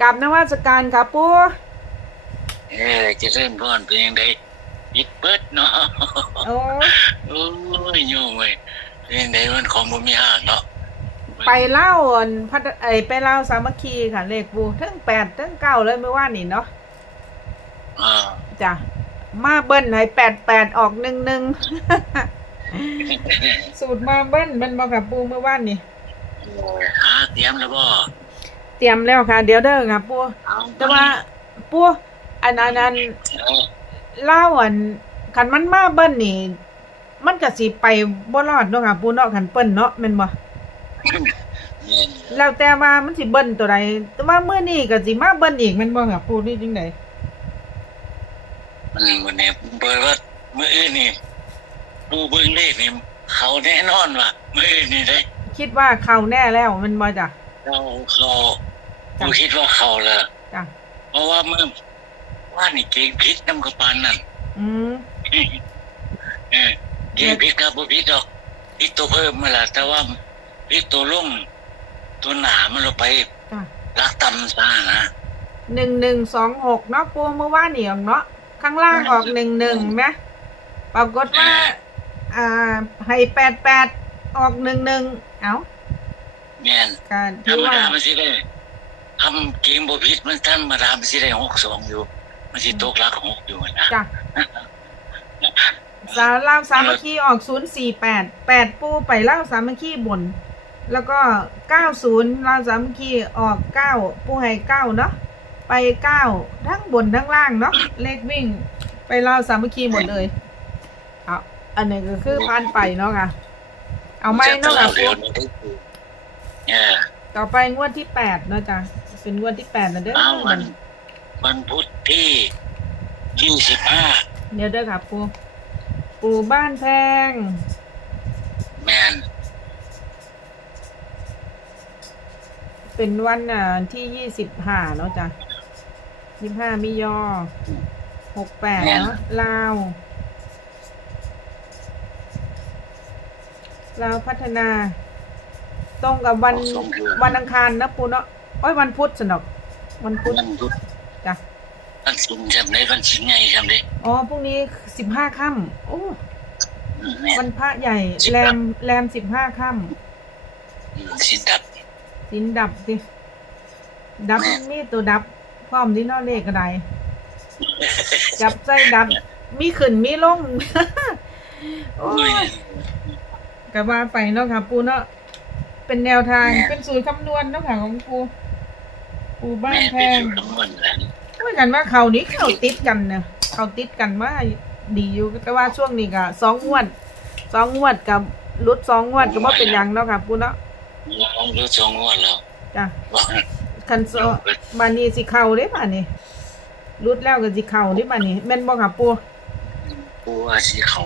กราบนวัสการค่ะปูเออจะเริ่มร้อนเป็นยังไงยิดเปิดเนาะโอ้โอ้ยโยมเว้ยเป็นยังไงมันของบ่มีห้างเนาะไปเล่าอันพัดไอยไปเล่าสามัคคีค่ะเลขปูทั้งแปดทั้งเก้าเลยเมื่อวานนี่เนาะอ่าจ้ะมาเบิ้ลให้แปดแปดออกหนึ่งหนึ่งสูตรมาเบิ้ลมันบอกกับปูเมื่อวานนี่หาเตรียมแล้วบ่เต รียมแล้วค่ะ เดี๋ยวเด้อค่ะปูเอาแต่ว่าปูอันอันอันเออเล่าอันคันมันมาเบิ้ลนี่ มันก็สิไปบ่รอดเนาะค่ะปูเนาะคันเปิ้นเนาะแม่นบ่เนี่ยแล้วแต่ว่ามันสิเบิ้ลตัวใดแต่ว่ามื้อนี้ก็สิมาเบิ้ลอีกแม่นบ่ค่ะปูนี่จังไดมันวันนี้เปิดว่ามื้ออื่นนี่ดูเบิ่งเลขนี่เขาแน่นอนว่ะมื้ออื่นนี่ได้คิดว่าเข้าแน่แล้วแมันบ่จ้ะเราเขา กูคิดว่าเขาละจ้ะเพราะว่าเมื่อว่านี่เก่งพิษน้ำกระปานนั่นอืมเออเก่งพิษครับบ่พิษดอกพิษตัวเพิ่มมาละแต่ว่าพิษตัวลงตัวหนามันเราไปจ้ะรักต่ำซ่านะ1126เนาะปูเมื่อวานนี่ออกเนาะข้างล่างออก11แม่ปรากฏว่า อ่า ให้88ออก11เอ้าแม่นก็ธรถือรมว่าดามันสิได้ ทำเกมบ่พิษมันธรรมดามันสิได้หกสองอยู่ มันสิตกหลักหกอยู่นะจ้ะสาวลาวสามัคคีออก048 8ปูไปลาวสามัคคีบน แล้วก็90ลาวสามัคคีออก9ปูให้9เนาะไป9ทั้งบนทั้งล่างเนาะเลขวิ่ง ไปลาวสามัคคีหมดเลยเอาอันนี้ก็คือผ่านไปเนาะค่ะเอาไหมเนาะค่ะเดี๋ปูยวนี้ได้ปูเออต่อไปงวดที่8เนาะจ้ะ เป็นงวดที่8นะเด้อเอาวันวันพุธที่ยี่สิบห้าเดี๋ยวเด้อค่ะปูปูบ้านแพง แมนเป็นวันอ่าที่ยี่สิบห้าเนาะจ้ะยี่ห้ามิยอหกแปดเนาะลาวลาวพัฒนา ตรงกับวันวันอังคารนะปูเนาะโอ้ยวันพุธสนอกวันพุธวันพุธจ้ะวันสินจำได้วันสินไงจำได้อ๋อพรุ่งนี้สิบห้าค่ำโอ้อืมแม่นวันพระใหญ่แรมแรมสิบห้าค่อืมสินดับำสินดับสิดับแม่มีตัวดับพร้อมที่นอเลขกระไดจับใจดับ มีขึ้นมีลงโอ้โอ้ยยกะว่าไปเนาะค่ะปูเนาะเป็นแนวทางแม่เป็นสูตรคำนวณเนาะค่ะของปู ปูบ้านแม่แพไปงอยู่คำนวณแล้วว่ากันว่าเขานี้เขาติดกันเนี่ยเขาติดกันมาดีอยู่แต่ว่าช่วงนี้ก็สองงวดสองงวดกับรุดสองงวดก็บ่เป็นหยังเนาะค่ะปูเนาะเรารู้สองงวดแล้วจ้ะว่าคันโซบานนี้สิเข้าเด้บานนี้รุดแล้วก็สิเข้าเด้บานนี้แม่นบ่ค่ะปูปูว่าสิเขา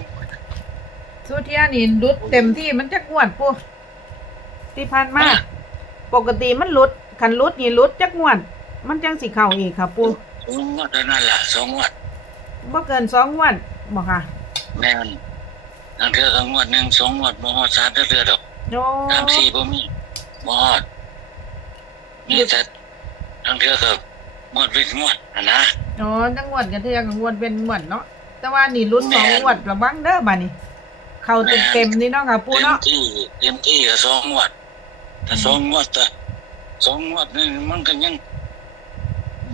สุเทียนี่รุดเต็มที่มันจักงวดปูที่ผ่านมาปกติมันรุด คันรุดนี่รุดจักงวด มันจังสิเข้าอีกค่ะปูสองงวดเท่านั้นล่ะสองงวดบ่เกินสองงวดบ่ค่ะ แม่นทางเทือก็งวดหนึ่งสองงวดบ่ฮอดสามเทือดอกโอ้สามสี่บ่มีบ่ฮอดมีแต่ทางเทือก็งวดเป็นงวดอะนะอ๋อจังงวดกันเทื่อกับงวดเป็นงวดเนาะแต่ว่านี่รุดสองงวดระวังเด้อบัดนี้เข้าเต็มๆนี่เนาะค่ะปูเต็มเนาะที่เต็มที่ก็สองงวดแต่สองงวดแต่ สองงวดนี่มันก็ยัง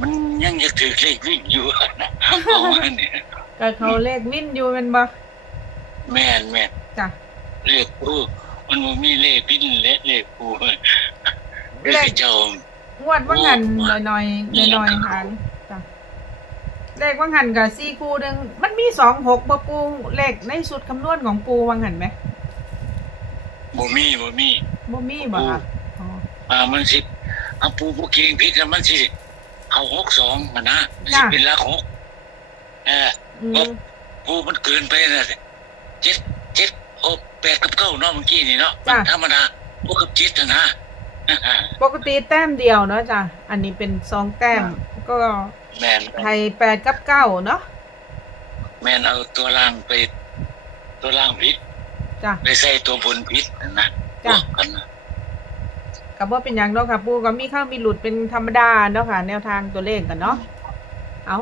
มันยังจะถือเลขวิ่งอยู่นะเอามาเนี่ยก็เขาเลขวินอยู่แม่นบ่แม่นแม่นจ้ะเลขปูมันบ่มีเลขพินและเลขปูเลเลขขเจ้างวดว่างันโอ้หน่อยๆมีหน่อยนะๆหางจ้ะเลขว่างันกับสี่คู่หนึงมันมีสองหกบ่ปูเลขในสุดคำนวณของปูว่างันไหมบ่มีบ่มีบ่มีบ่ค่ะอ๋ออ่ามันสิ เอาปูปูเก่งพิษแล้วมันสิเอาหกสองมันนะมันสิเป็นหลักหกเอออืมปูมันเกินไปนะเจ็ดเจ็ดหกแปดกับเก้าเนาะเมื่อกี้นี่เนาะมันธรรมดาพวกกับเจ็ดนะนะปกติแต้มเดียวเนาะจ้ะ อันนี้เป็นสองแต้ม ก็แม่นไทยแปดกับเก้าเนาะแม่นเอาตัวล่างไป ตัวล่างพิษจ้ะ ไปใส่ตัวบนพิษนะจ้ะ บวกกันนะ กับว่าเป็นอย่างเนาะค่ะ ปูก็มีเข้ามีหลุดเป็นธรรมดาเนาะค่ะ แนวทางตัวเลขกันเนาะเอา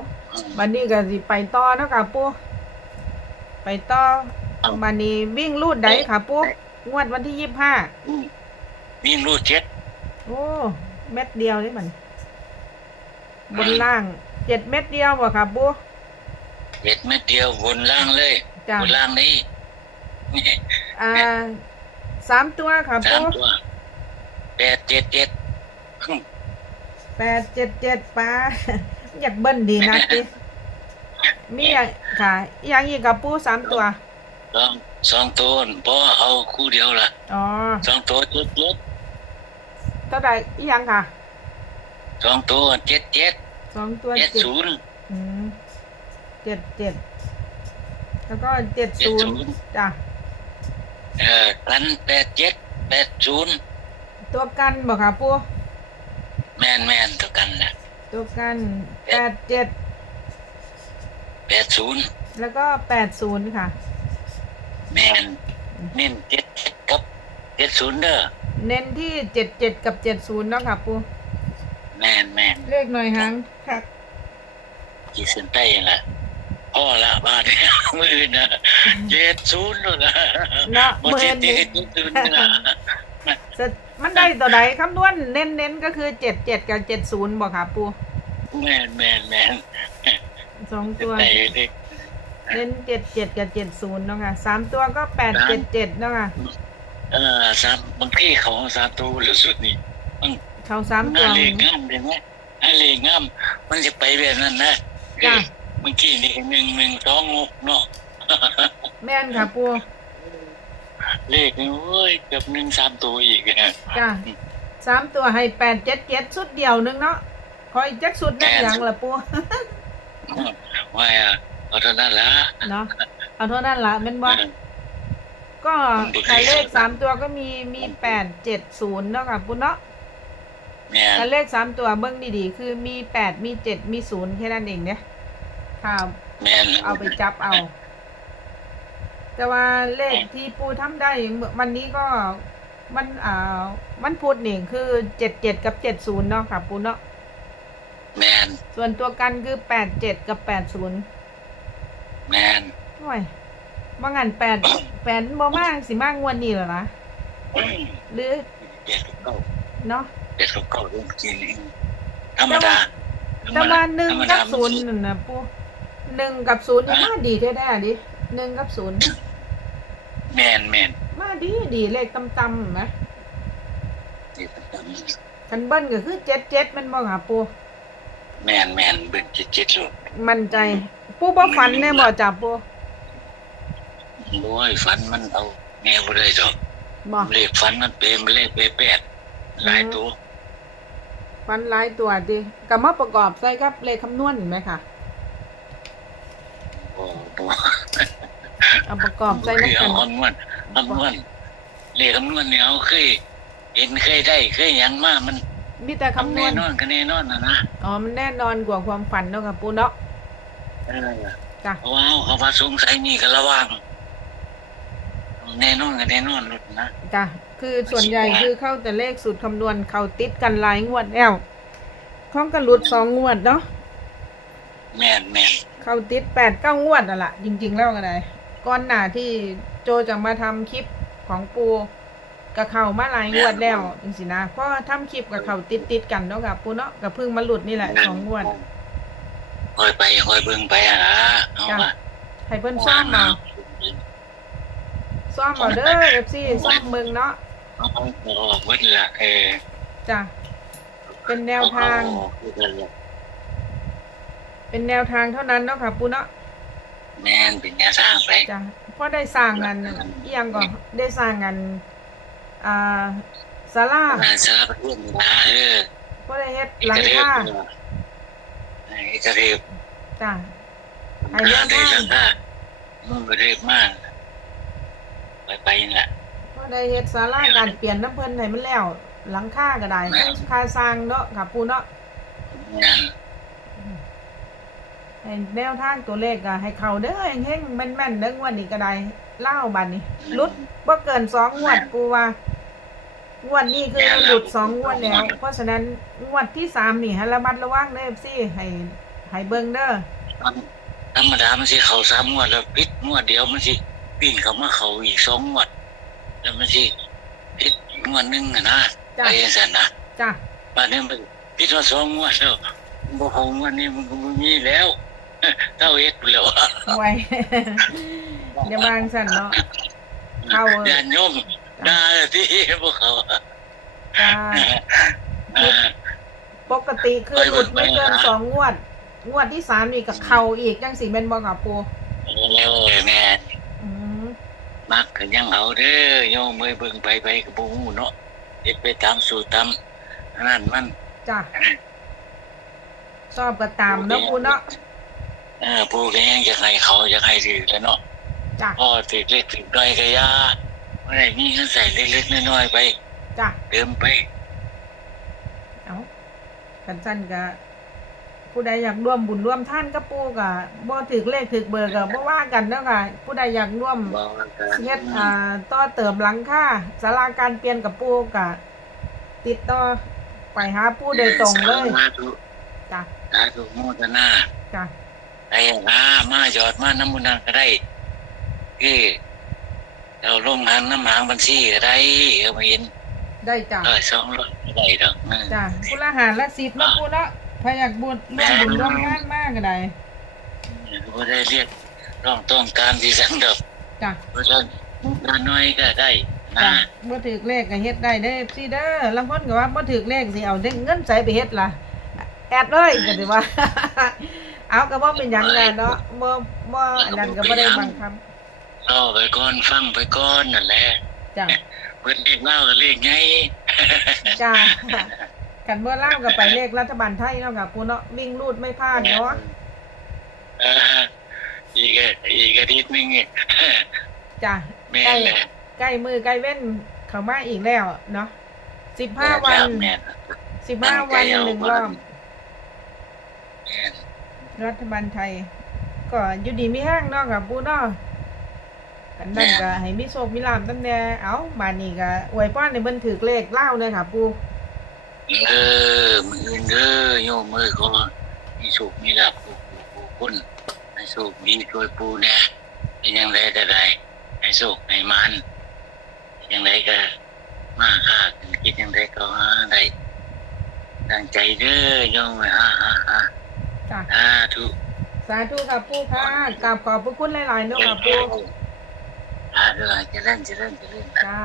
บันนี้ก็สิไปต่อเนาะค่ะ ปูไปต่อบันนี้วิ่งลูดใดค่ะ ปูงวดวันที่ยี่สิบห้าอืมวิ่งรูดเจ็ดโอ้เม็ดเดียวนี่มัน บนล่างเจ็ดเม็ดเดียวบ่ค่ะปูเจ็ดเม็ดเดียวบนล่างเลยจ้ะบนล่างนี้นี่อ่าสามตัวค่ะสาปู มตัวแปดเจ็ดเจ็ดแปดเจ็ดเจ็ดปลาอยากเบิ้ลดีนะจิมีอย่างค่ะอหย่างอีกกับปูสามตัวสองสองตัวเพราะเอาคู่เดียวละอ๋อสองตัวเจ็ดเจ็ดเท่าไหร่อีหยังค่ะสองตัวเจ็ดเจ็ดสองตัวเจ็ดเจ็ดศูนย์อืมเจ็ดเจ็ดแล้วก็เจ็ดเจ็ดศูนศูย์นย์จ้ะเออกันแปดเจ็ดแปดศูนย์ ตัวกันบอกค่ะปูแม่นแม่นตัวกันนะตัวกันแปดเจ็ดแปดศูนย์แล้วก็แปดศูนย์ค่ะ แม่นเน้นเจ็ดเจ็ดกับเจ็ดศูนย์เด้อเน้นที่เจ็ดเจ็ดกับเจ็ดศูนย์เนาะค่ะปูแม่นแม่นเลขหน่อยหางค่ะขีดเส้นใต้นั่นละพ่อละบ้านเนี่ยมือนะเจ็ดศูนย์เลยนะเนาะบ่เมื่เจ็อดเจ็นี้ดเจ็ดศูนย์นะจะ มันได้ตัวใดคำนวณเน้นเน้นๆก็คือเจ็ดเจ็ดกับเจ็ดศูนย์บอกค่ะปูแม่นแม่นแม่นสองตัวใต้เลยเน้นเจ็ดเจ็ดกับเจ็ดศูนย์เนาะค่ะสามตัวก็แปดเจ็ดเจ็ดเนาะค่ะเออสามบางทีเขาสามตัวหรือสุดนี่เขาสามตัวน่าเลงงามเลยนะน่าเลงงาม มันจะไปแบบนั้นนะจ้ะเมื่อกี้นี่หนึ่งหนึ่งสองหกเนาะแม่นค่ะปู เลขนี่โอ้ยเกือบหนึ่งสามตัวอีกอะจ้ะสามตัวให้แปดเจ็ดเจ็ดชุดเดียวหนึงเนาะคอยจักชุดนั่นอย่างละปูว่าอะเอาเท่านั้นละเนาะเอาเท่านั้นละแม่นบ่ก็ใครเลขสามตัวก็มีมีแปดเจ็ดศูนย์เนาะค่ะปูเนาะแม่นถ้าเลขสามตัวเบิ้งดีๆ คือมีแปดมีเจ็ดมีศูนย์แค่นั้นเองเนี่ยค่ะแม่นเอาไปจับเอา แต่ว่าเลขที่ปูทำได้เมื่อวันนี้ก็มันอ่ามันพูดนี่คือเจ็ดเจ็ดกับเจ็ดศูนย์เนาะค่ะปูเนาะแม่นส่วนตัวกันคือแปดเจ็ดกับแปดศูนย์แม่นโอ้ยว่างันแปดแปดบ่มากสิมากงวดนี้เหรอนะหรือเจ็ดกับเก้าเนาะเจ็ดกับเก้าเรื่องกินเองธรรมดาแต่ว่าหนึ่งธรรมกัดาบศูนย์นั่นนะปูหนึ่งกับศูนย์นี่มาดีแท้ๆดิ หนึ่งกับศูนย์แม่นแม่นมาดีดีเลขต่ำๆนะนี่ตามนี้คันเบิ้ลก็คือเจ็ดเจ็ดมันบ่หาปูแม่นแม่นเบิ่งเจ็ดเจ็ดลูกมั่นใจ ปูบ่ฝันแน่บ่จับปูโอ้ยฝันมันเอาแง่บ่ได้ดอกบ่เลขฝันมันเป็นเลขแปดหลายตัวฝันหลายตัวดิก็มาประกอบใส่กับเลขคำนวณเห็นไหมค่ะโอ้โห เอาประกอบใส่คือนำกัเอาน คำนวณคำนวณเลขคำนวณเนี่ยเอาเคยเห็นเคยได้เคยหยังมามันมีแต่คำนวแน่ณ นอนก็แน่นอนนะนะอ๋อ มันแน่นอนกว่าความฝันเนาะค่ะปูเนาะ เออจ้ะ เพราะว่าเอาเขาว่าสงสัยนี่ก็ระวังแน่นอนก็แน่นอนลูกนะ จ้ะคือส่วนใหญ่คือเข้าแต่เลขสูตรคำนวณเข้าติดกันหลายงวดแล้วของกันหลุดสองงวดเนาะแม่นแม่นเข้าติดแปดเก้างวดอะล่ะจริง ๆ แล้วก็ได้ ก่อนหน้าที่โจจะมาทำคลิปของปูกับเขามาหลายงวดแล้วจริงๆนะเพราะว่าทำคลิปกับเขาติดติดๆกันเนาะกับปูเนาะกับเพิ่งมาหลุดนี่แหละสองงวดคอยไปคอยเบิ่งไปอะนะเอาว่าให้เพิ่นซ่อมมาซ่อมมาเด้อเอฟซีซ่อมเมืองเนาะเอาเอาออกเว้นละเออจ้ะเป็นแนวทางเออคือกันละเป็นแนวทางเท่านั้นเนาะค่ะปูเนาะ แม่นเป็นแนวสร้างไปจ้ะเพราะได้สร้างงานเอียงก่อนได้สร้างงานอ่าศาลางานสารพัดเรื่องนะเออเพราะได้เฮ็ดหลังคาไอ้กระเรียบจ้ะไอ้เรื่องได้หลังคามันกระเรียบมากไปไปนั่นแหละเพราะได้เฮ็ดศาลาการเปลี่ยนน้ำเพิ่นให้มันแล้วหลังคาก็ได้ทั้งค่าสร้างเนาะค่ะปูเนาะงาน ให้แนวทางตัวเลขก็ให้เข้าเด้อเฮงๆแม่นๆเด้องวดนี้ก็ได้เล่าบัดนี้ลุดบ่เกินสองงวดปูว่างวดนี้คือหลุดสองงวดแล้ว เพราะฉะนั้นงวดที่สามนี่ให้ระมัดระวังเด้อซี่ให้ให้เบิ่งเด้อธรรมดามันสิเขาสามงวดแล้วพิษงวดเดียวมันสิปีนเขามาเขาอีกสองงวด แล้วมันสิพิษงวดหนึงอะนะจ้ะไปสันนะจ้ะบ้านนี้มันพิษมาสองงวดแล้วบ่เขางวดนี้มันก็บ่มีแล้ว เท่าเอ็ดไปแล้วอะไว้เดี๋ยววางสั่นเนาะเข้าญาติโยมด่าที่พวกเขาอะจ้าอ่าปกติคือหลุดไม่เกินสองงวด งวดที่สามนี่กับเข่าอีกจังสีเป็นบ่กับปูโอ้ยแม่นอืมมักก็ยังเอาเด้อโยมเอ้ยเบิ่งไปไปก็บ่ฮู้เนาะเฮ็ดไปตามสูตรตามอันนั้นมัน จ้ะชอบก็ตามเนาะปูเนาะ เออผู้ก็ยังอยากให้เขาอยากให้ถือแหล้วเนาะจ้ะพ่อถือเล็กถือน้อยก็อยาบ่ได้มีเงินใส่เล็กๆน้อยๆไปจ้ะเติมไป เอากันสั้นก็ผู้ใดอยากร่วมบุญร่วมท่านกับปูก็บ่ถึกเลขถึกเบอร์ก็บ่ว่ากันเนาะค่ะผู้ใดอยากร่วมบอกว่าการเฮ็ดอ่าต่อเติมหลังค่าศาลาการเปลี่ยนกับปูก็ติดต่อไปหาปูโดยตรงเลย สาธุจ้ะสาธุโมทนาจ้ะ ได้มามาหยอดมาน้ำมันต์นั้นก็ได้คือเราลงหางน้ำหางบัญชีก็ได้เอามาเห็นได้จ้ะเออสองร้อยก็ได้ดอกเออจ้ะผู้ละหารละสิบเนาะปูเนาะถ้าอยากบุญร่วมบุญร่วมงานมากก็ได้ก็ได้เรียกร้องต้องการที่สังดอกจ้ะเพราะฉะนั้นการน้อยก็ได้นะจ้ะบ่ถือเลขก็เฮ็ดได้เด้อสิเด้อลางคนก็ว่าบ่ถือเลขสิเอาเงินใส่ไปเฮ็ดล่ะแอดเลยก็สิว่า เอาก็บ่เป็นหยังแหละเนาะบ่บ่อันนั้นก็บ่ได้บังคับเอาไปก่อนฟังไปก่อนนั่นแหละจ้ะเพิ่นเรียกเล่าก็เรียกไงจ้ะกันเมื่อเล่าก็ไปเลขรัฐบาลไทยเนาะกับปูเนาะวิ่งรูดไม่พลาดเนาะเอออีกอีกอาทิตย์หนึงจ้ะแม่ใกล้แหละใกล้มือใกล้เว้นเข้ามาอีกแล้วเนาะ15วันแม่15วันหนึ่งรอบแม่น รัฐบาลไทย ก็อยู่ดีมีแห้งเนาะกับปูเนาะกันนั่นก็ให้มีโชคมีลาภตั้งแต่เอามานี่ก็อวยพรให้เพิ่นถือเลขเล่าเลยค่ะปูเออมืออื่นเด้อโยมมือก็มีสุขมีลาภผู้ผู้ผู้คุณให้สุขดีช่วยปูแน่เป็นยังไงแต่ใดให้สุขให้มันยังไงก็มาค่ากันคิดยังไงก็หาได้ตั้งใจเด้อโยมอ่าอ่าอ่า จ้ะสาธุสาธุค่ะปูค่ะกราบขอบพระคุณหลายๆเนาะค่ะปูสาธุเจริญเจริญเจริญจ้า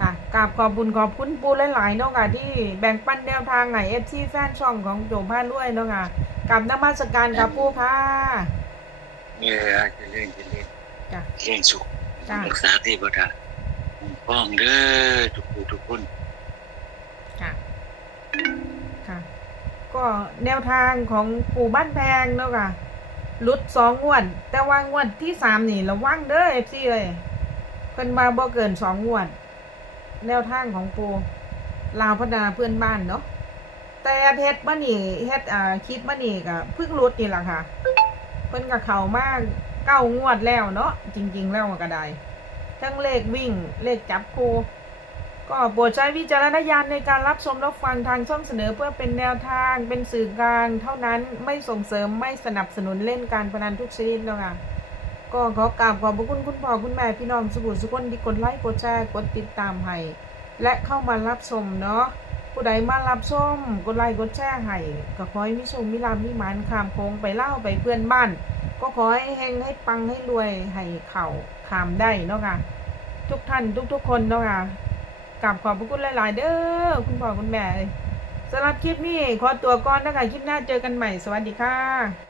ค่ะกราบขอบบุญขอบคุณปูหลายๆเนาะค่ะที่แบ่งปันแนวทางไงเอฟซีแฟนช่องของโจมพาด้วยเนาะค่ะกับนมัสการกับปูค่ะเออเจริญเจริญจ้ะเจริญสุขจ้ารักษาที่บ่ได้ป้องเด้อทุกผู้ทุกคน ก็แนวทางของปู่บ้านแพงเนาะค่ะลุดสองงวด แต่ว่างวดที่สามนี่ระวังเด้อเอฟซีเลยเพิ่นมาบ่เกินสองงวด แนวทางของปูลาวพัฒนาเพื่อนบ้านเนาะแต่เฮ็ดมานี่เฮ็ดอ่าคลิปมานี่ก็เพิ่งลุดนี่แหละค่ะ เพิ่นกับเขามากเก้างวดแล้วเนาะจริง ๆ แล้วก็ได้ทั้งเลขวิ่งเลขจับคู ก็โปรดใช้วิจารณญาณในการรับชมรับฟังทางช่องเสนอเพื่อเป็นแนวทางเป็นสื่อกลางเท่านั้นไม่ส่งเสริมไม่สนับสนุนเล่นการพนันทุกชนิดเนาะค่ะก็ขอกราบขอบพระคุณคุณพ่อคุณแม่พี่น้องสุบุสุคนที่กดไลค์กดแชร์กดติดตามให้และเข้ามารับชมเนาะผู้ใดมารับชมกดไลค์กดแชร์ให้ก็ขอให้มิชมมิลามมิมันขามโค้งไปเล่าไปเพื่อนบ้าน ก็ขอให้เฮงให้ปังให้รวยให้เข่าขามได้เนาะค่ะทุกท่านทุกๆคนเนาะค่ะ กราบขอบพระคุณหลายๆ เด้อคุณพ่อคุณแม่สำหรับคลิปนี้ขอตัวก่อนนะคะคลิปหน้าเจอกันใหม่สวัสดีค่ะ